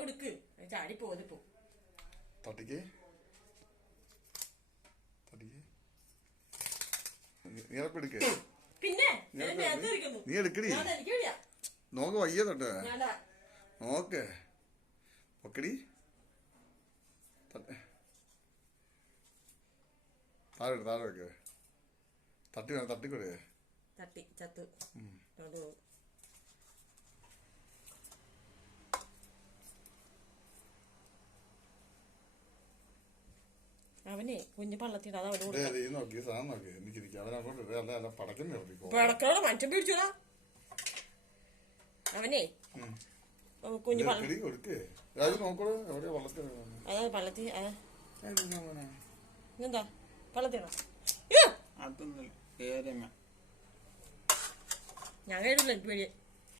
എടുക്ക് ചാടി പോതിപ്പോ തട്ടിക്ക് നീ പിന്നെ നീ എടുക്കടി നോക്ക് വയ്യ തൊട്ട് നോക്ക് ഒക്കടി താഴെ വെക്ക് തട്ടിക്കൊടേ തട്ടി ചത്തു അവനെ കുഞ്ഞു പള്ളത്തിട്ട് അത് അവന് നോക്കി സാധനം നോക്കി എനിക്ക് അവനോട് പടക്കോടെ മനുഷ്യൻ പിടിച്ചോടാ അവനെ കുഞ്ഞു കൊടുക്കേ രാജു നോക്കോളൂ എവിടെയാ വള്ളത്തിൽ അതാ പള്ളത്തി എന്താ പള്ളത്തിനോ ഞാൻ കഴിയില്ല എനിക്ക് പേടിയെ